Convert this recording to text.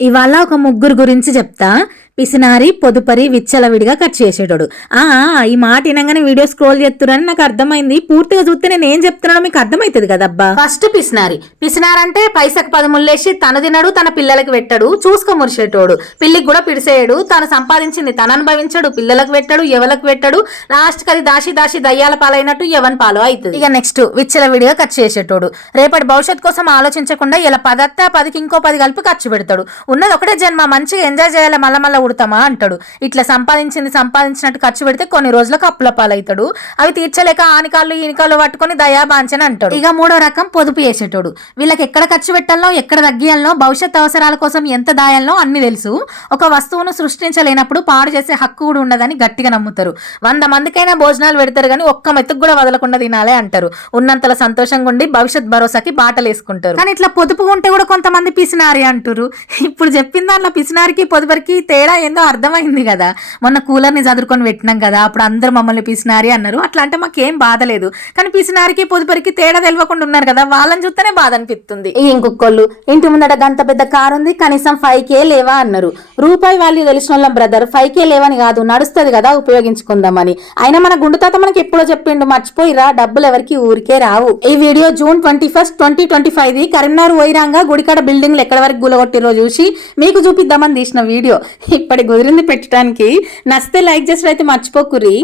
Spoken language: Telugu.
ఇవాళ ఒక ముగ్గురు గురించి చెప్తా. పిసినారి, పొదుపరి, విచ్చలవిడిగా కట్ చేసేటోడు. ఈ మాట వినంగానే వీడియో స్క్రోల్ చేస్తున్నారని నాకు అర్థమైంది. పూర్తిగా చూస్తే నేను ఏం చెప్తున్నానో మీకు అర్థమైతుంది కదబ్బా. ఫస్ట్ పిసినారి. పిసినారంటే పైసకు 10 ముళ్ళేసి తను తినడు, తన పిల్లలకు పెట్టడు, చూసుకో మురిసేటోడు. పిల్లికి కూడా పిడిసేయడు, తను సంపాదించింది తను అనుభవించడు, పిల్లలకు పెట్టడు, ఎవలకు పెట్టడు. లాస్ట్ కి అది దాసి దాసి దయ్యాల పాలైనట్టు ఎవన్ పాలో అవుతుంది. ఇక నెక్స్ట్ విచ్చలవిడిగా ఖర్చు చేసేటోడు. రేపటి భవిష్యత్ కోసం ఆలోచించకుండా ఇలా 10కి ఇంకో 10 కలిపి ఖర్చు పెడతాడు. ఉన్నది ఒకటే జన్మ, మంచిగా ఎంజాయ్ చేయాలి, మళ్ళా ఉడతామా అంటాడు. ఇట్లా సంపాదించినట్టు ఖర్చు పెడితే కొన్ని రోజులకు అప్పుల పాలవుతాడు. అవి తీర్చలేక ఆనికాళ్ళు ఈనికాళ్ళు పట్టుకొని దయా బాంచని అంటాడు. ఇక మూడో రకం పొదుపు చేసేటోడు. వీళ్ళకి ఎక్కడ ఖర్చు పెట్టాలో, ఎక్కడ తగ్గియాలనో, భవిష్యత్ అవసరాల కోసం ఎంత దాయాలనో అన్ని తెలుసు. ఒక వస్తువును సృష్టించలేనప్పుడు పాడు చేసే హక్కు కూడా ఉండదని గట్టిగా నమ్ముతారు. 100 మందికైనా భోజనాలు పెడతారు కానీ ఒక్క మెతుకు కూడా వదలకుండా తినాలే అంటారు. ఉన్నంతలో సంతోషంగా ఉండి భవిష్యత్ భరోసాకి బాటలు వేసుకుంటారు. కానీ ఇట్లా పొదుపు ఉంటే కూడా కొంతమంది పిసినారి అంటారు. ఇప్పుడు చెప్పిన దాంట్లో పిసినారికి పొదుపరికి తేడా ఏందో అర్థమైంది కదా. మొన్న కూలర్ని చదువుకొని పెట్టినాం కదా, అప్పుడు అందరూ మమ్మల్ని పిసినారి అన్నారు. అట్లా అంటే మాకేం బాధ లేదు. కానీ పిసినారికి పొదుపరికి తేడా తెలియకుండా ఉన్నారు కదా, వాళ్ళని చూస్తేనే బాధ అనిపిస్తుంది. ఇంకొకళ్ళు ఇంటి ముందట గంత పెద్ద కారు ఉంది, కనీసం 5K లేవా అన్నారు. రూపాయి వాల్యూ తెలిసిన వాళ్ళ బ్రదర్ 5K లేవని కాదు, నడుస్తుంది కదా ఉపయోగించుకుందామని. అయినా మన గుండు తాత మనకి ఎప్పుడో చెప్పిండు, మర్చిపోయిరా, డబ్బులు ఎవరికి ఊరికే రావు. ఈ వీడియో జూన్ 21, 2025 కరీంనగర్ వైరాంగా గుడికాడ బిల్డింగ్లు ఎక్కడ వరకు గులగొట్టిరో చూసి మీకు చూపిద్దామని తీసిన వీడియో. ఇప్పటి కుదిరింది పెట్టడానికి. నచ్చితే లైక్ చేసి అయితే మర్చిపోకుర్రి.